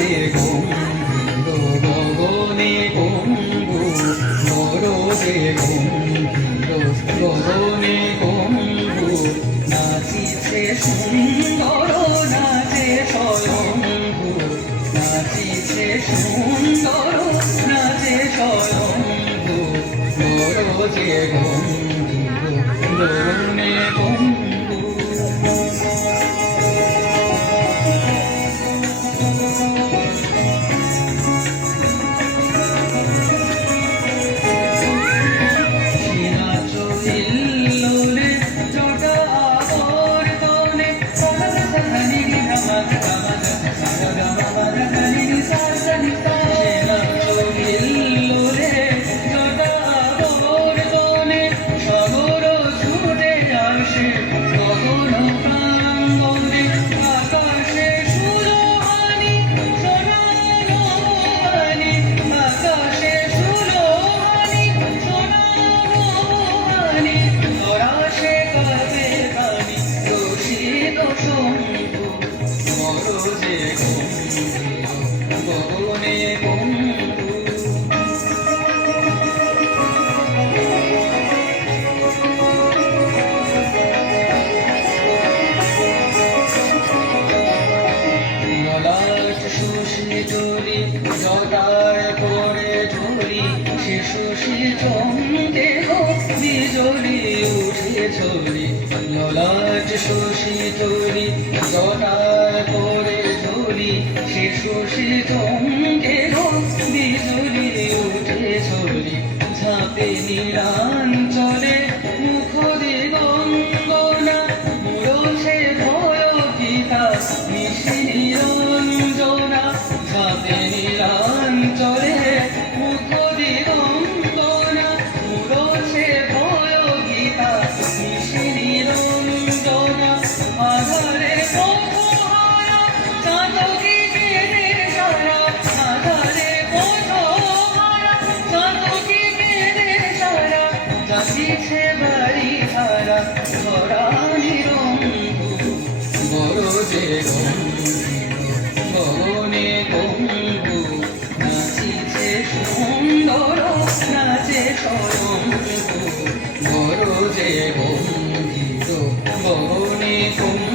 যে গম্ভীর গগনে গম্ভীর বড় যে গম্ভীর গগনে গম্ভীর নাচিছে সুন্দর নাচে স্বয়ম্ভূ নাচিছে সুন্দর নাচে স্বয়ম্ভূ বড় যে গম্ভীর গগনে জটায় করে ঝরি শিশু চমকে বিজলি উঠে ঝরি ললাট শশী ঝরি জটায় করে ঝরি শিশু চমকে বিজলি উঠে ঝরি ঝাঁপে নীলাঞ্চলে মুখ দিগঙ্গনা মুরছে ভয় গীতা নিশি নিরঞ্জনা ঝাঁপে নীলাঞ্চলে মুখ দিগঙ্গনা মুরছে ভয় গীতা নিশি নিরঞ্জনা আধারে পথহারা চাঁদকি কেঁদে সারা আধারে পথহারা চাঁদকি কেঁদে সারা যাচিছে বাড়ি হারা ধরা নিরঙ্গু বড় যে গগনে গম্ভু নাচিছে সুন্দর নাচে স্বয়ম্ভু বড় যে গম্ভীর গগনে গম্ভু